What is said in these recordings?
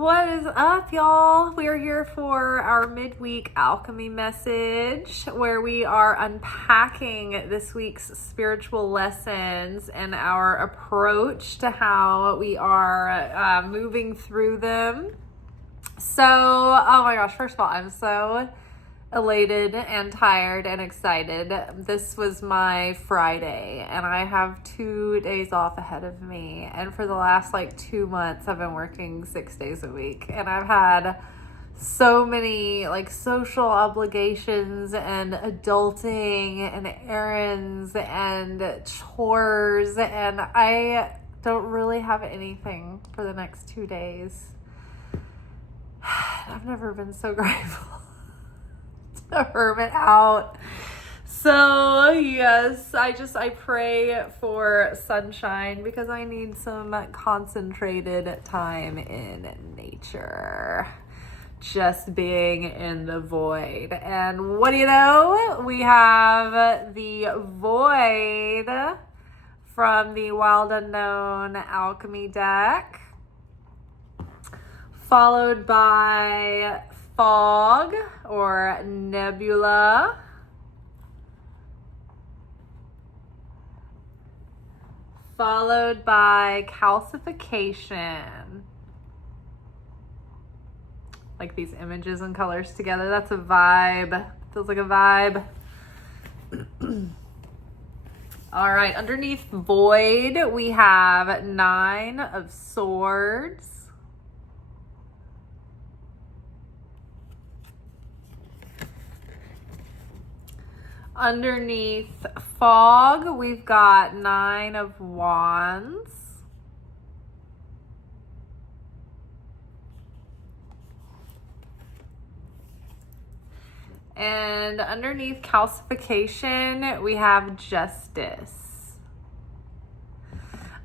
What is up, y'all? We're here for our midweek alchemy message where we are unpacking this week's spiritual lessons and our approach to how we are moving through them. So, oh my gosh, first of all, I'm so elated and tired and excited. This was my Friday and I have 2 days off ahead of me, and for the last 2 months I've been working 6 days a week, and I've had so many social obligations and adulting and errands and chores, and I don't really have anything for the next 2 days. I've never been so grateful to hermit out. So yes, I pray for sunshine because I need some concentrated time in nature, just being in the void. And what do you know? We have the void from the Wild Unknown Alchemy deck, followed by fog or nebula, followed by calcification. Like these images and colors together, that's a vibe. Feels like a vibe. All right, underneath void, we have 9 of Swords. Underneath fog, we've got 9 of Wands. And underneath calcification, we have Justice.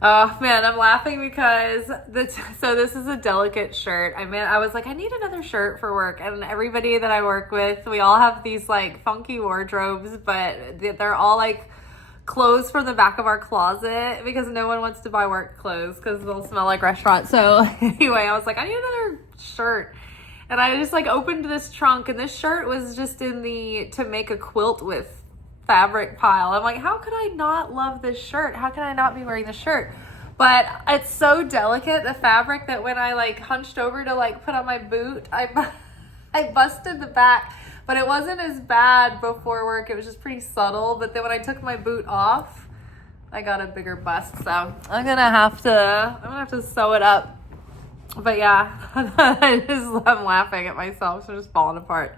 Oh man, I'm laughing because this is a delicate shirt. I was like, I need another shirt for work, and everybody that I work with, we all have these funky wardrobes, but they're all clothes from the back of our closet because no one wants to buy work clothes because they'll smell like restaurants. So anyway, I was like, I need another shirt, and I just opened this trunk, and this shirt was just in the to make a quilt with fabric pile. I'm like, how could I not love this shirt? How can I not be wearing this shirt? But it's so delicate, the fabric, that when I hunched over to put on my boot, I busted the back. But it wasn't as bad before work. It was just pretty subtle. But then when I took my boot off, I got a bigger bust. So I'm gonna have to sew it up. But yeah, I'm laughing at myself. So just falling apart.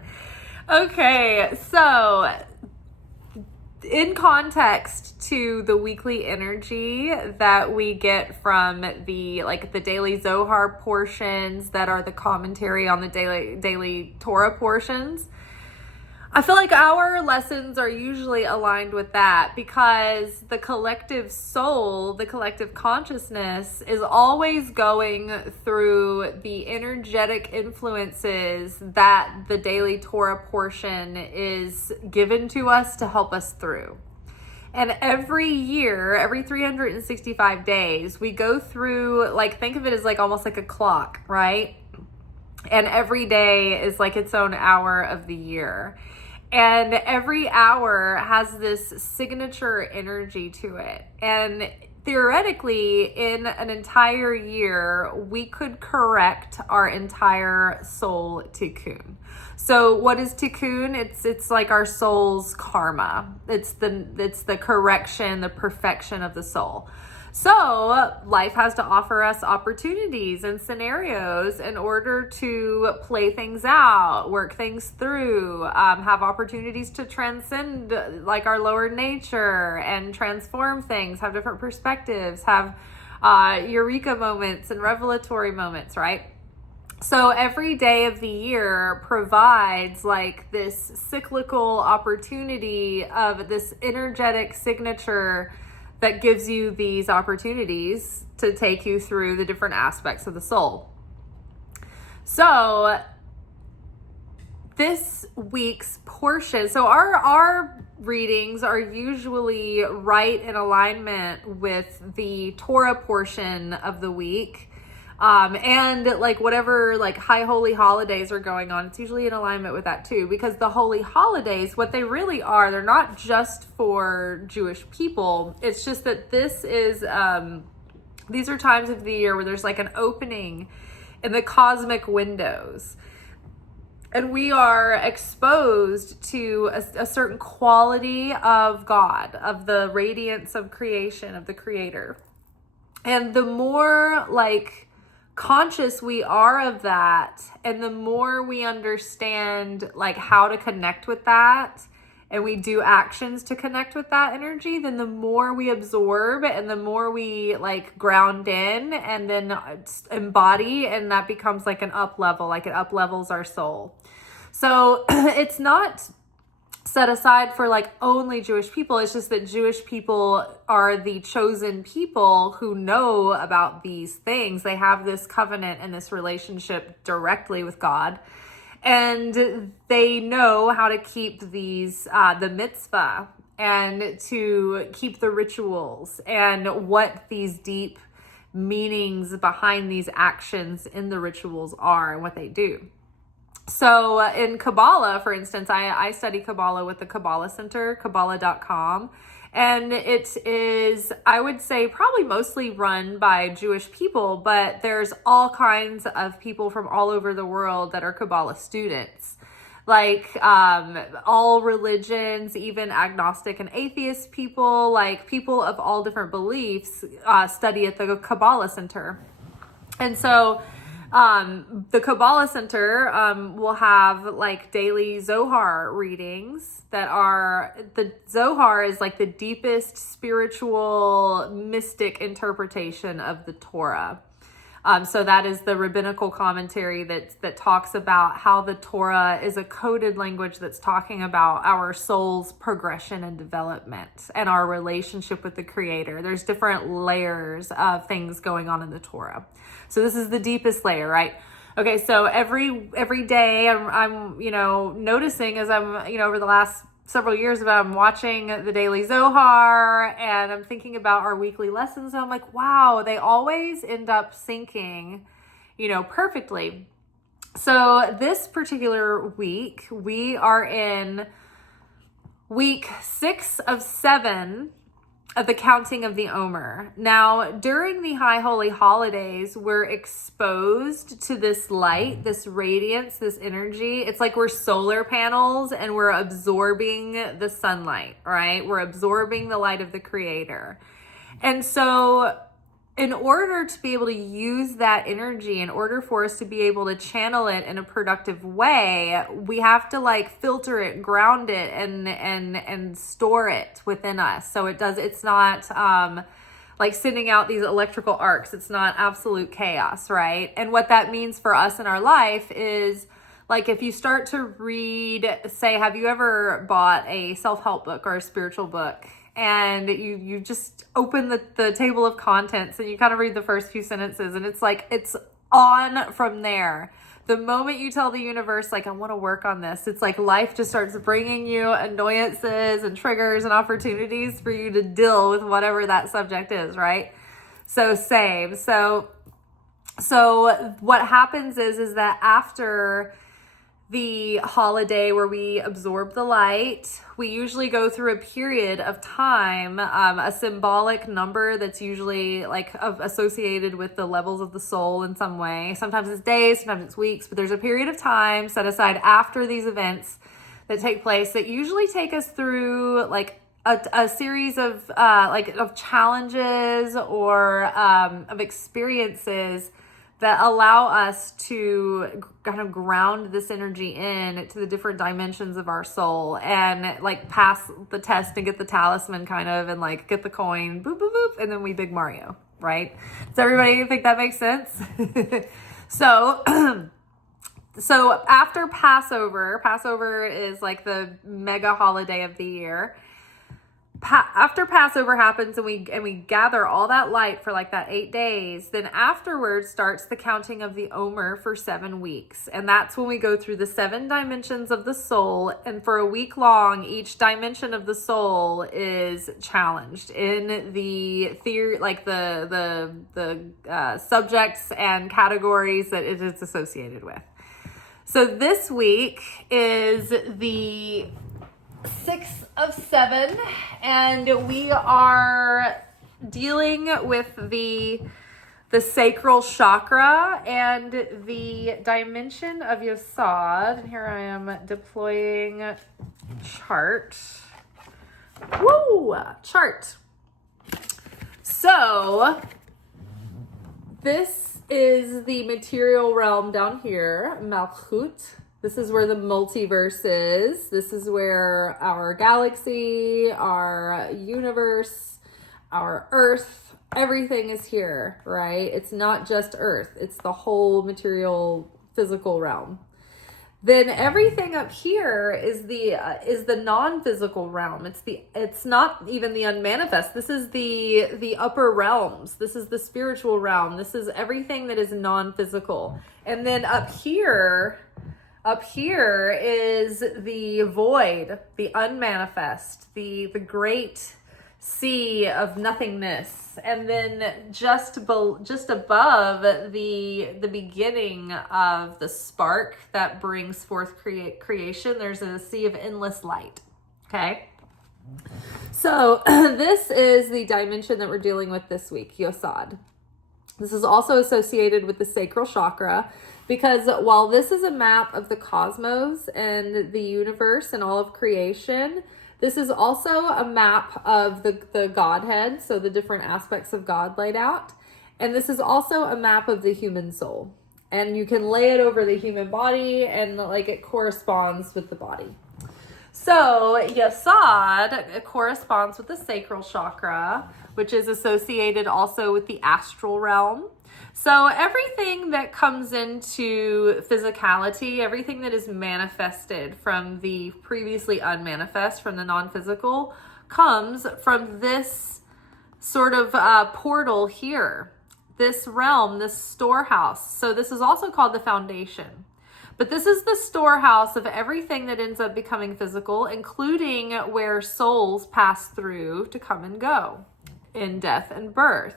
Okay, so in context to the weekly energy that we get from the daily Zohar portions that are the commentary on the daily Torah portions, I feel like our lessons are usually aligned with that because the collective soul, the collective consciousness is always going through the energetic influences that the daily Torah portion is given to us to help us through. And every year, every 365 days, we go through, think of it as almost like a clock, right? And every day is its own hour of the year. And every hour has this signature energy to it. And theoretically, in an entire year, we could correct our entire soul tikkun. So what is tikkun? It's like our soul's karma. It's the correction, the perfection of the soul. So life has to offer us opportunities and scenarios in order to play things out, work things through, have opportunities to transcend our lower nature and transform things, have different perspectives, have eureka moments and revelatory moments, right? So every day of the year provides this cyclical opportunity of this energetic signature that gives you these opportunities to take you through the different aspects of the soul. So this week's portion, so our readings are usually right in alignment with the Torah portion of the week. And like whatever like high holy holidays are going on, it's usually in alignment with that too, because the holy holidays, what they really are, they're not just for Jewish people. It's just that this is, these are times of the year where there's like an opening in the cosmic windows. And we are exposed to a certain quality of God, of the radiance of creation, of the creator. And the more like conscious we are of that, and the more we understand like how to connect with that, and we do actions to connect with that energy, then the more we absorb and the more we like ground in and then embody, and that becomes like an up level, like it up levels our soul. So it's not set aside for like only Jewish people. It's just that Jewish people are the chosen people who know about these things. They have this covenant and this relationship directly with God. And they know how to keep these, the mitzvah, and to keep the rituals, and what these deep meanings behind these actions in the rituals are and what they do. So in Kabbalah, for instance, I study Kabbalah with the Kabbalah Center, Kabbalah.com. And it is, I would say, probably mostly run by Jewish people, but there's all kinds of people from all over the world that are Kabbalah students. Like all religions, even agnostic and atheist people, like people of all different beliefs study at the Kabbalah Center. And so the Kabbalah Center will have like daily Zohar readings that are, the Zohar is like the deepest spiritual mystic interpretation of the Torah. So that is the rabbinical commentary that talks about how the Torah is a coded language that's talking about our soul's progression and development and our relationship with the Creator. There's different layers of things going on in the Torah. So this is the deepest layer, right? Okay, so every day I'm noticing as I'm, over the last several years about I'm watching the Daily Zohar and I'm thinking about our weekly lessons. And I'm like, wow, they always end up syncing, perfectly. So this particular week, we are in week 6 of 7 of the counting of the Omer. Now, during the high holy holidays, we're exposed to this light, this radiance, this energy. It's like we're solar panels and we're absorbing the sunlight, right? We're absorbing the light of the Creator. And so in order to be able to use that energy, in order for us to be able to channel it in a productive way, we have to like filter it, ground it, and store it within us. So it's not like sending out these electrical arcs. It's not absolute chaos, right? And what that means for us in our life is, like, if you start to read, say, have you ever bought a self-help book or a spiritual book? And you just open the table of contents and you kind of read the first few sentences and it's like, it's on from there. The moment you tell the universe, like, I want to work on this, it's like life just starts bringing you annoyances and triggers and opportunities for you to deal with whatever that subject is, right? So same. So what happens is that after the holiday where we absorb the light, we usually go through a period of time, a symbolic number that's usually like associated with the levels of the soul in some way. Sometimes it's days, sometimes it's weeks, but there's a period of time set aside after these events that take place that usually take us through like a series of of challenges or of experiences that allow us to kind of ground this energy in to the different dimensions of our soul and like pass the test and get the talisman kind of, and like get the coin, boop, boop, boop, and then we big Mario, right? Does everybody think that makes sense? So after Passover is like the mega holiday of the year. after Passover happens and we gather all that light for like that 8 days, then afterwards starts the counting of the Omer for 7 weeks. And that's when we go through the 7 dimensions of the soul. And for a week long, each dimension of the soul is challenged in the theory, like the subjects and categories that it is associated with. So this week is the 6 of 7, and we are dealing with the sacral chakra and the dimension of Yesod. And here I am deploying chart. Woo! Chart. So this is the material realm down here, Malchut. This is where the multiverse is. This is where our galaxy, our universe, our Earth, everything is here, right? It's not just Earth. It's the whole material physical realm. Then everything up here is the non-physical realm. It's not even the unmanifest. This is the upper realms. This is the spiritual realm. This is everything that is non-physical. And then up here is the void, the unmanifest, the great sea of nothingness. And then just above the beginning of the spark that brings forth creation, there's a sea of endless light. Okay? So this is the dimension that we're dealing with this week, Yesod. This is also associated with the sacral chakra, because while this is a map of the cosmos and the universe and all of creation, this is also a map of the Godhead, so the different aspects of God laid out. And this is also a map of the human soul. And you can lay it over the human body and like it corresponds with the body. So Yesod corresponds with the sacral chakra, which is associated also with the astral realm. So everything that comes into physicality, everything that is manifested from the previously unmanifest, from the non-physical, comes from this sort of portal here, this realm, this storehouse. So this is also called the foundation. But this is the storehouse of everything that ends up becoming physical, including where souls pass through to come and go in death and birth.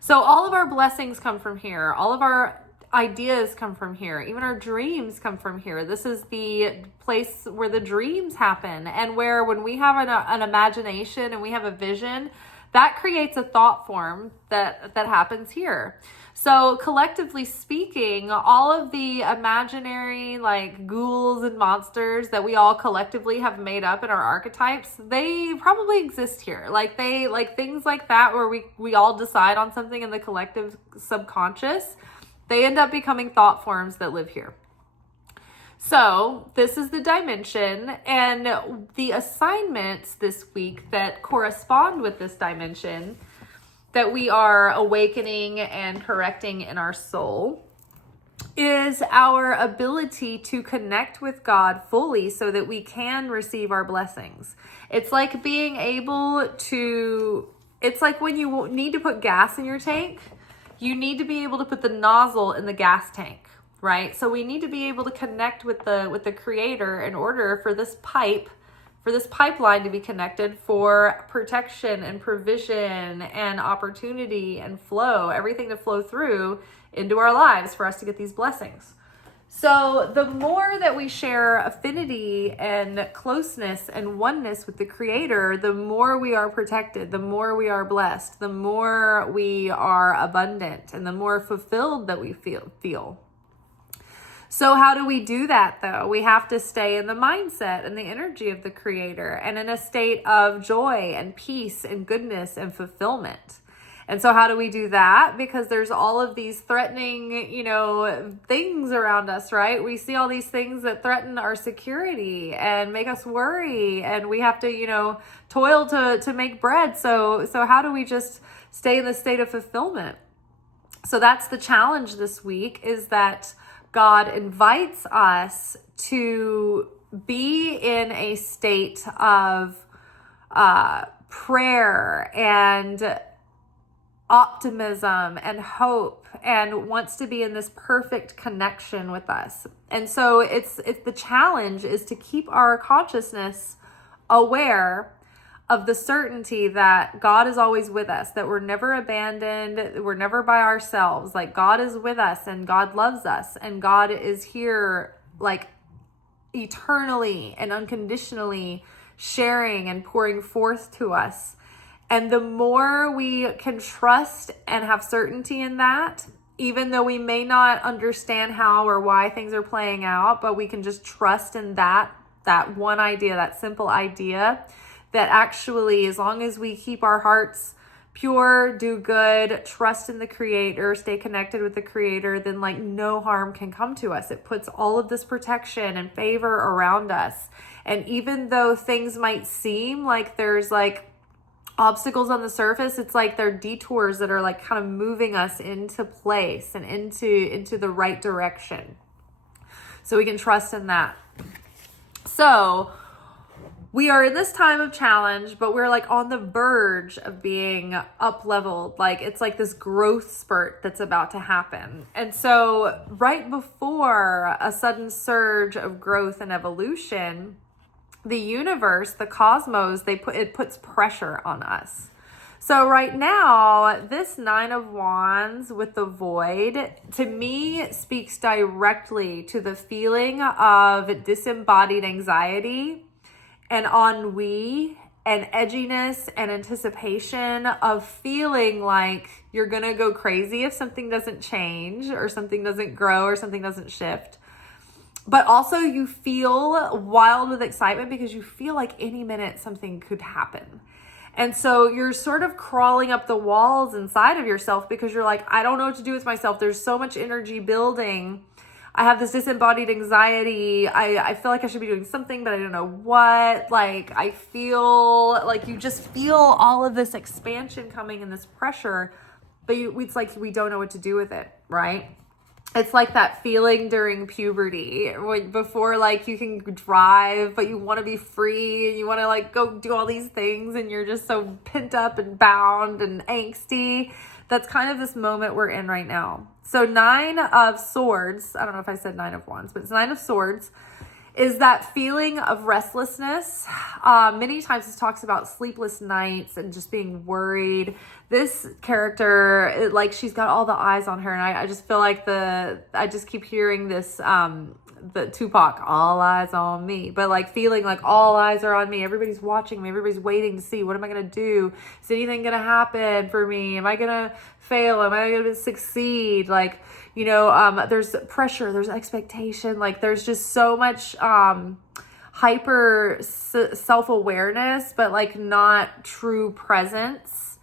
So all of our blessings come from here. All of our ideas come from here. Even our dreams come from here. This is the place where the dreams happen, and where when we have an imagination and we have a vision, that creates a thought form that happens here. So collectively speaking, all of the imaginary like ghouls and monsters that we all collectively have made up in our archetypes, they probably exist here. Like things like that where we all decide on something in the collective subconscious, they end up becoming thought forms that live here. So this is the dimension, and the assignments this week that correspond with this dimension that we are awakening and correcting in our soul is our ability to connect with God fully so that we can receive our blessings. It's like being able to, it's like when you need to put gas in your tank, you need to be able to put the nozzle in the gas tank, right? So we need to be able to connect with the Creator in order for this pipeline to be connected, for protection and provision and opportunity and flow, everything to flow through into our lives for us to get these blessings. So the more that we share affinity and closeness and oneness with the Creator, the more we are protected, the more we are blessed, the more we are abundant, and the more fulfilled that we feel. So how do we do that though? We have to stay in the mindset and the energy of the Creator and in a state of joy and peace and goodness and fulfillment. And so how do we do that? Because there's all of these threatening, things around us, right? We see all these things that threaten our security and make us worry, and we have to, toil to make bread. So how do we just stay in the state of fulfillment? So that's the challenge this week, is that God invites us to be in a state of prayer and optimism and hope, and wants to be in this perfect connection with us. And so it's the challenge is to keep our consciousness aware of the certainty that God is always with us, that we're never abandoned, we're never by ourselves. Like, God is with us and God loves us, and God is here like eternally and unconditionally sharing and pouring forth to us. And the more we can trust and have certainty in that, even though we may not understand how or why things are playing out, but we can just trust in that one idea, that simple idea, that actually, as long as we keep our hearts pure, do good, trust in the Creator, stay connected with the Creator, then like no harm can come to us. It puts all of this protection and favor around us. And even though things might seem like there's like obstacles on the surface, it's like they're detours that are like kind of moving us into place and into the right direction. So we can trust in that. So we are in this time of challenge, but we're like on the verge of being up leveled. Like it's like this growth spurt that's about to happen. And so right before a sudden surge of growth and evolution, the universe, the cosmos, it puts pressure on us. So right now, this 9 of Wands with the void, to me, speaks directly to the feeling of disembodied anxiety and ennui and edginess and anticipation of feeling like you're going to go crazy if something doesn't change or something doesn't grow or something doesn't shift. But also you feel wild with excitement because you feel like any minute something could happen. And so you're sort of crawling up the walls inside of yourself because you're like, I don't know what to do with myself. There's so much energy building. I have this disembodied anxiety. I feel like I should be doing something, but I don't know what. Like, I feel like you just feel all of this expansion coming and this pressure, but it's like we don't know what to do with it, right? It's like that feeling during puberty before like you can drive, but you want to be free and you want to like go do all these things and you're just so pent up and bound and angsty. That's kind of this moment we're in right now. So 9 of Swords, I don't know if I said 9 of Wands, but it's 9 of Swords, is that feeling of restlessness. Many times it talks about sleepless nights and just being worried. This character, like she's got all the eyes on her, and I just feel like I just keep hearing this, the Tupac, all eyes on me, but like feeling like all eyes are on me. Everybody's watching me. Everybody's waiting to see, what am I going to do? Is anything going to happen for me? Am I going to fail? Am I going to succeed? Like, you know, there's pressure, there's expectation, like there's just so much hyper self-awareness, but like not true presence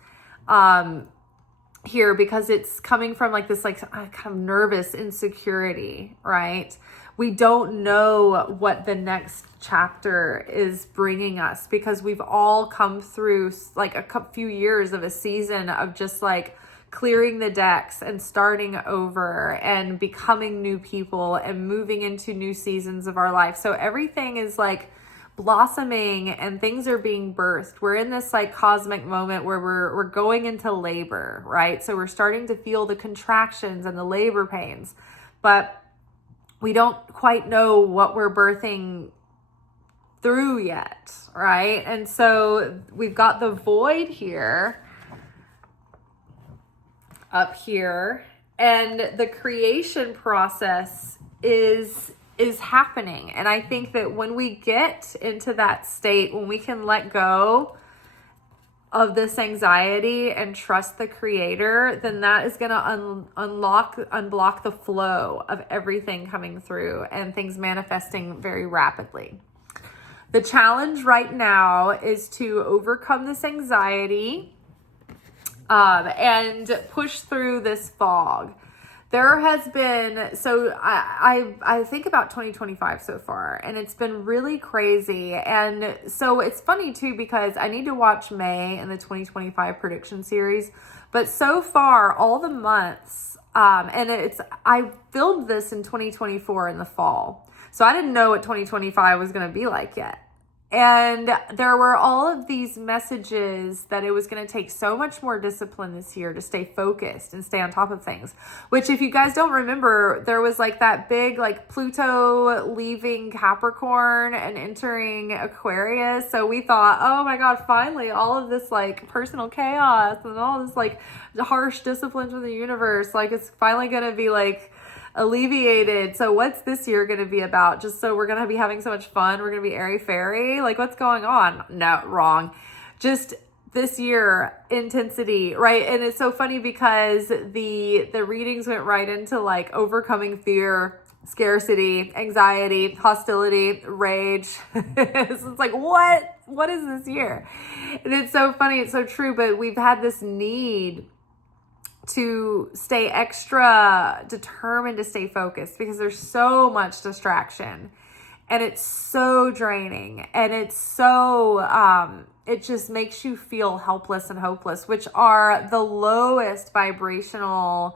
here, because it's coming from like this like kind of nervous insecurity, right? We don't know what the next chapter is bringing us because we've all come through like a few years of a season of just like clearing the decks and starting over and becoming new people and moving into new seasons of our life. So everything is like blossoming and things are being birthed. We're in this like cosmic moment where we're going into labor, right? So we're starting to feel the contractions and the labor pains, but we don't quite know what we're birthing through yet, right? And so we've got the void here, up here, and the creation process is happening. And I think that when we get into that state, when we can let go of this anxiety and trust the Creator, then that is going to unblock the flow of everything coming through and things manifesting very rapidly. The challenge right now is to overcome this anxiety and push through this fog. There has been, so I think about 2025 so far, and it's been really crazy. And so it's funny too, because I need to watch May and the 2025 prediction series, but so far all the months, and I filmed this in 2024 in the fall. So I didn't know what 2025 was going to be like yet. And there were all of these messages that it was going to take so much more discipline this year to stay focused and stay on top of things. Which, if you guys don't remember, there was like that big like Pluto leaving Capricorn and entering Aquarius. So we thought, oh my God, finally all of this like personal chaos and all this like harsh discipline from the universe, like it's finally going to be like alleviated. So what's this year going to be about? Just so we're going to be having so much fun. We're going to be airy fairy. Like, what's going on? No, wrong. Just this year, intensity, right? And it's so funny because the readings went right into like overcoming fear, scarcity, anxiety, hostility, rage. It's like, what is this year? And it's so funny. It's so true. But we've had this need to stay extra determined to stay focused because there's so much distraction and it's so draining and it's so it just makes you feel helpless and hopeless, which are the lowest vibrational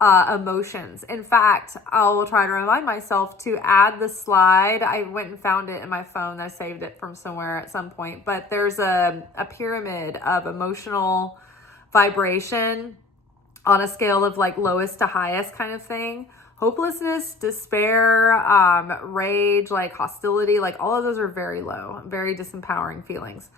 emotions. In fact, I will try to remind myself to add the slide. I went and found it in my phone. I saved it from somewhere at some point, but there's a pyramid of emotional vibration on a scale of like lowest to highest kind of thing. Hopelessness, despair, rage, like hostility, like all of those are very low, very disempowering feelings.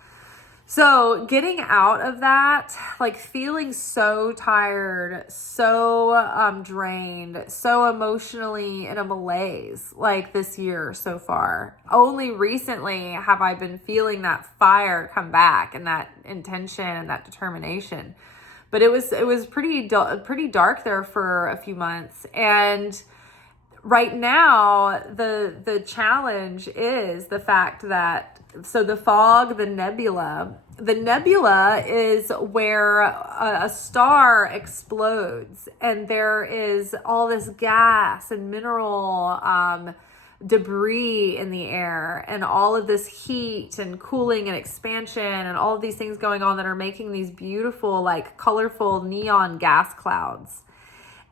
So getting out of that, like feeling so tired, so drained, so emotionally in a malaise, like this year so far. Only recently have I been feeling that fire come back and that intention and that determination. But it was pretty dark there for a few months. And right now, the challenge is the fact that, so the fog, the nebula is where a star explodes and there is all this gas and mineral debris in the air and all of this heat and cooling and expansion and all of these things going on that are making these beautiful, like colorful neon gas clouds.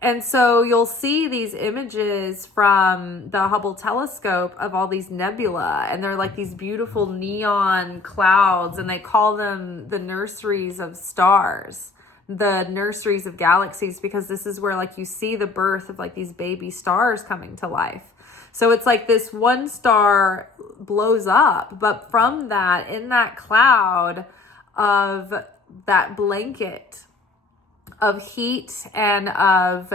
And so you'll see these images from the Hubble telescope of all these nebula, and they're like these beautiful neon clouds, and they call them the nurseries of stars, the nurseries of galaxies, because this is where like you see the birth of like these baby stars coming to life. So it's like this one star blows up, but from that, in that cloud of that blanket of heat and of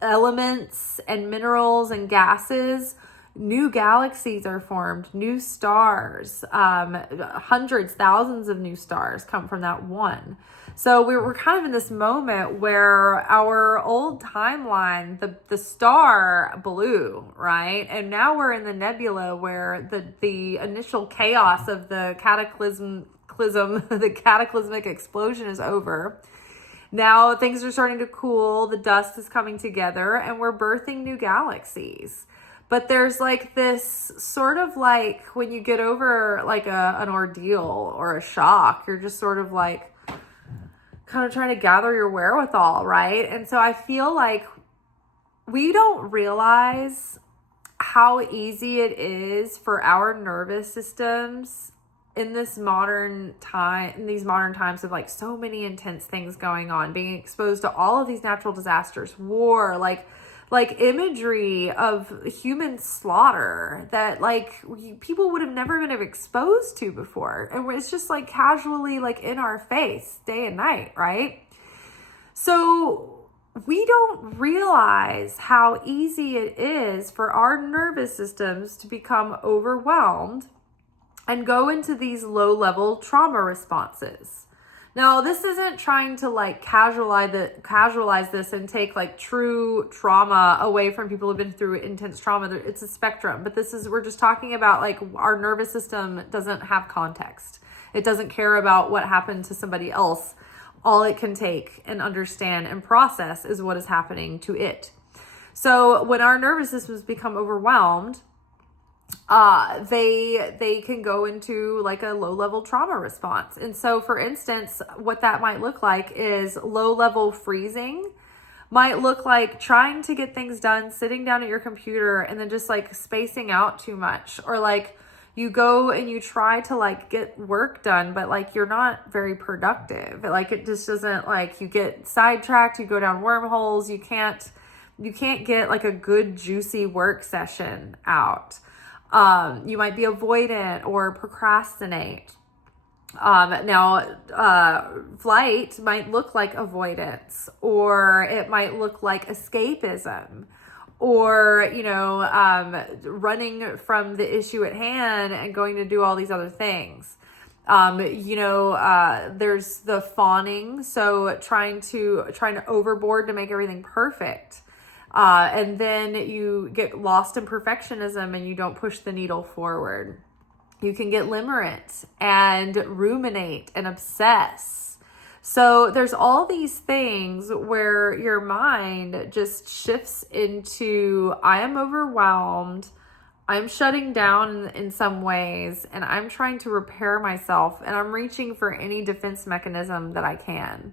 elements and minerals and gases, new galaxies are formed, new stars, hundreds, thousands of new stars come from that one. So we're kind of in this moment where our old timeline, the star blew, right? And now we're in the nebula where the initial chaos of the the cataclysmic explosion is over. Now things are starting to cool, the dust is coming together, and we're birthing new galaxies. But there's like this sort of like when you get over like an ordeal or a shock, you're just sort of like kind of trying to gather your wherewithal, right? And so I feel like we don't realize how easy it is for our nervous systems in these modern times of like so many intense things going on, being exposed to all of these natural disasters, war, like imagery of human slaughter that like people would have never been exposed to before. And it's just like casually like in our face day and night, right? So we don't realize how easy it is for our nervous systems to become overwhelmed and go into these low-level trauma responses. Now, this isn't trying to like casualize this and take like true trauma away from people who've been through intense trauma. It's a spectrum, but we're just talking about like our nervous system doesn't have context. It doesn't care about what happened to somebody else. All it can take and understand and process is what is happening to it. So when our nervous systems become overwhelmed, they can go into like a low-level trauma response. And so, for instance, what that might look like is low-level freezing, might look like trying to get things done, sitting down at your computer and then just like spacing out too much, or like you go and you try to like get work done, but like you're not very productive. Like it just doesn't, like you get sidetracked, you go down wormholes, you can't get like a good juicy work session out. You might be avoidant or procrastinate. Flight might look like avoidance, or it might look like escapism, or, running from the issue at hand and going to do all these other things. There's the fawning. So trying to overboard to make everything perfect. And then you get lost in perfectionism and you don't push the needle forward. You can get limerent and ruminate and obsess. So there's all these things where your mind just shifts into, I am overwhelmed, I'm shutting down in some ways, and I'm trying to repair myself, and I'm reaching for any defense mechanism that I can.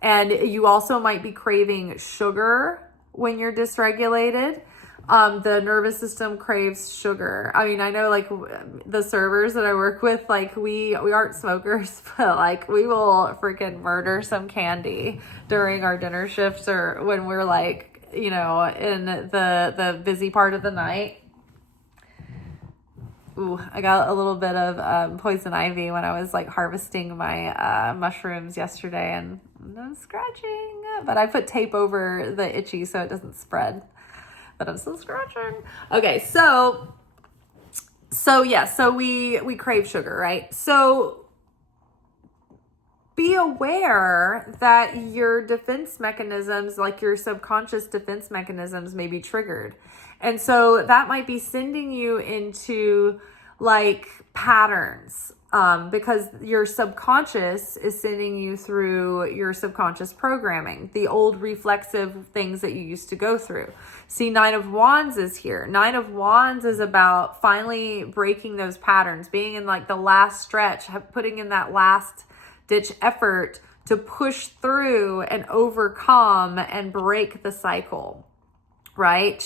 And you also might be craving sugar when you're dysregulated. The nervous system craves sugar. I mean, I know like the servers that I work with, like we aren't smokers, but like we will freaking murder some candy during our dinner shifts, or when we're like, in the busy part of the night. Ooh, I got a little bit of poison ivy when I was like harvesting my mushrooms yesterday, and I'm scratching, but I put tape over the itchy so it doesn't spread. But I'm still scratching. Okay, so we crave sugar, right? So be aware that your defense mechanisms, like your subconscious defense mechanisms, may be triggered. And so that might be sending you into like patterns, because your subconscious is sending you through your subconscious programming, the old reflexive things that you used to go through. See, 9 of Wands is here. 9 of Wands is about finally breaking those patterns, being in like the last stretch, putting in that last ditch effort to push through and overcome and break the cycle, right?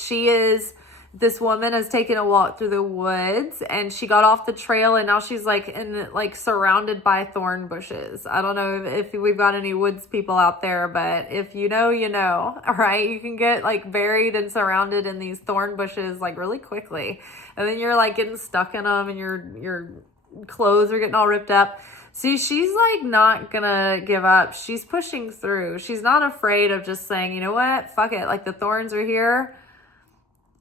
This woman has taken a walk through the woods, and she got off the trail, and now she's like surrounded by thorn bushes. I don't know if we've got any woods people out there, but if you know, all right? You can get like buried and surrounded in these thorn bushes like really quickly. And then you're like getting stuck in them, and your clothes are getting all ripped up. See, she's like not gonna give up. She's pushing through. She's not afraid of just saying, you know what? Fuck it. Like the thorns are here.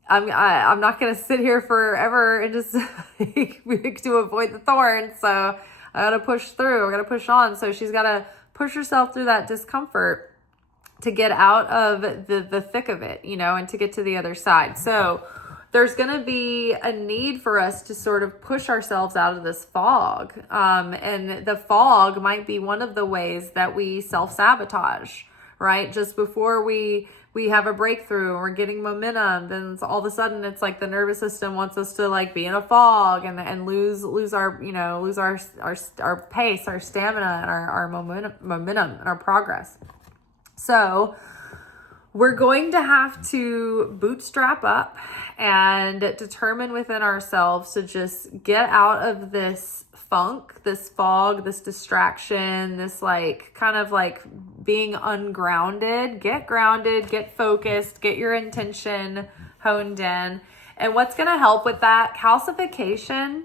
I'm not going to sit here forever and just to avoid the thorns. So I got to push through. I got to push on. So she's got to push herself through that discomfort to get out of the thick of it, and to get to the other side. So there's going to be a need for us to sort of push ourselves out of this fog. And the fog might be one of the ways that we self-sabotage, right? Just before we have a breakthrough, we're getting momentum, then all of a sudden it's like the nervous system wants us to like be in a fog and lose our pace, our stamina, and our momentum and our progress. So we're going to have to bootstrap up and determine within ourselves to just get out of this funk, this fog, this distraction, this like kind of like being ungrounded. Get grounded, get focused, get your intention honed in. And what's going to help with that calcification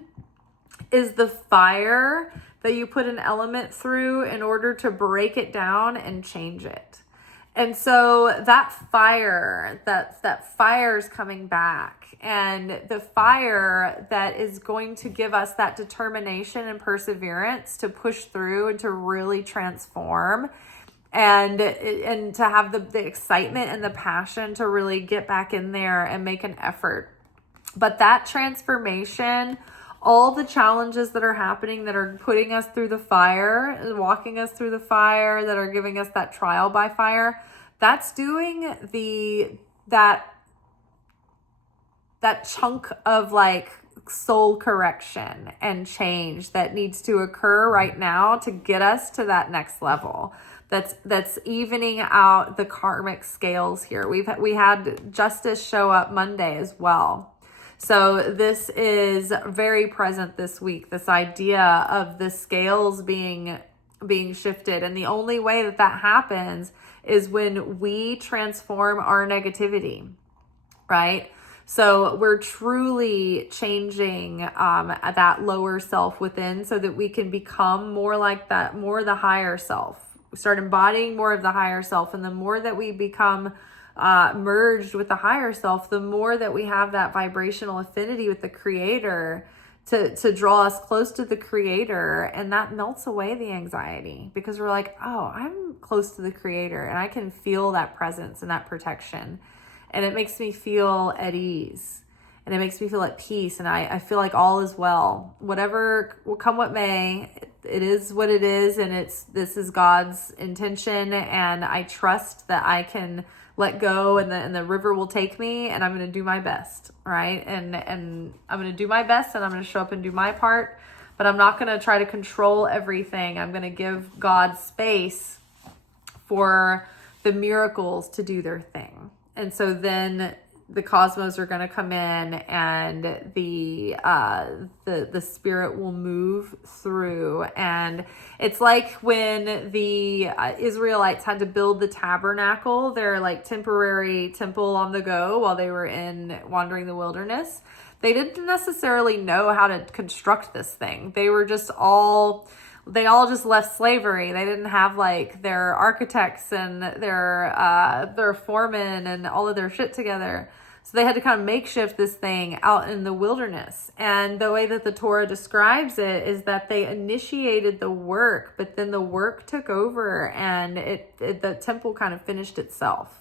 is the fire that you put an element through in order to break it down and change it. And so that fire is coming back, and the fire that is going to give us that determination and perseverance to push through and to really transform, and to have the excitement and the passion to really get back in there and make an effort. But that transformation, all the challenges that are happening that are putting us through the fire, walking us through the fire, that are giving us that trial by fire, that's doing that chunk of like soul correction and change that needs to occur right now to get us to that next level. that's evening out the karmic scales here. We had justice show up Monday as well. So this is very present this week, this idea of the scales being shifted. And the only way that happens is when we transform our negativity, right? So we're truly changing that lower self within so that we can become more like that, more the higher self. We start embodying more of the higher self. And the more that we become merged with the higher self, the more that we have that vibrational affinity with the creator to draw us close to the creator. And that melts away the anxiety because we're like, oh, I'm close to the creator and I can feel that presence and that protection. And it makes me feel at ease and it makes me feel at peace. And I feel like all is well, whatever will come what may, it is what it is. And this is God's intention. And I trust that I can let go and the river will take me and I'm going to do my best. Right. And I'm going to do my best and I'm going to show up and do my part, but I'm not going to try to control everything. I'm going to give God space for the miracles to do their thing. And so then the cosmos are going to come in and the spirit will move through. And it's like when the Israelites had to build the tabernacle, their like temporary temple on the go while they were wandering the wilderness. They didn't necessarily know how to construct this thing. They all just left slavery. They didn't have like their architects and their foremen and all of their shit together. So they had to kind of makeshift this thing out in the wilderness. And the way that the Torah describes it is that they initiated the work, but then the work took over and the temple kind of finished itself.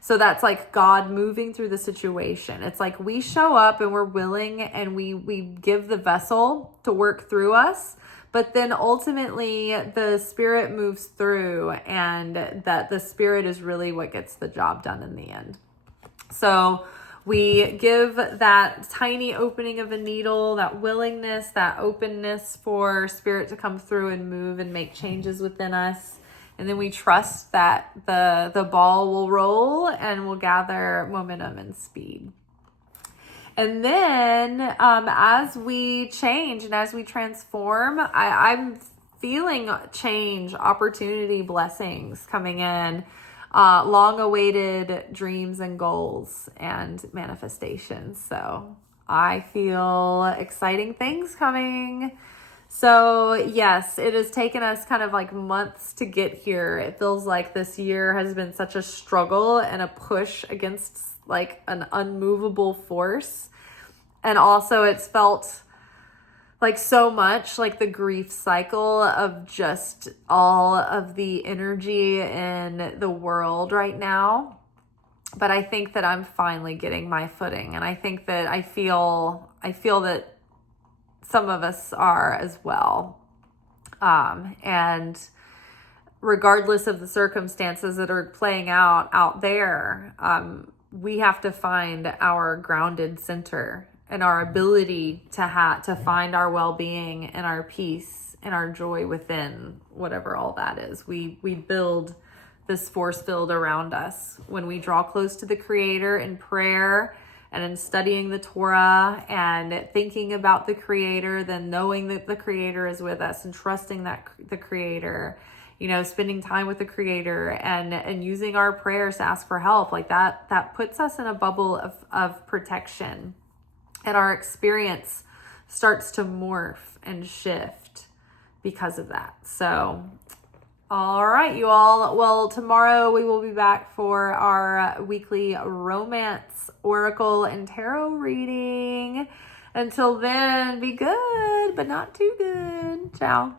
So that's like God moving through the situation. It's like we show up and we're willing and we give the vessel to work through us. But then ultimately the spirit moves through and that the spirit is really what gets the job done in the end. So we give that tiny opening of a needle, that willingness, that openness for spirit to come through and move and make changes within us. And then we trust that the ball will roll and will gather momentum and speed. And then as we change and as we transform, I'm feeling change, opportunity, blessings coming in, long-awaited dreams and goals and manifestations. So I feel exciting things coming. So yes, it has taken us kind of like months to get here. It feels like this year has been such a struggle and a push against like an unmovable force. And also it's felt like so much like the grief cycle of just all of the energy in the world right now. But I think that I'm finally getting my footing. And I think that I feel that some of us are as well. And regardless of the circumstances that are playing out there, we have to find our grounded center and our ability to find our well-being and our peace and our joy within whatever all that is. We build this force field around us when we draw close to the Creator in prayer and in studying the Torah and thinking about the Creator, then knowing that the Creator is with us and trusting that the Creator, spending time with the Creator and using our prayers to ask for help, like that puts us in a bubble of protection. And our experience starts to morph and shift because of that. So, all right, you all. Well, tomorrow we will be back for our weekly romance, oracle, and tarot reading. Until then, be good, but not too good. Ciao.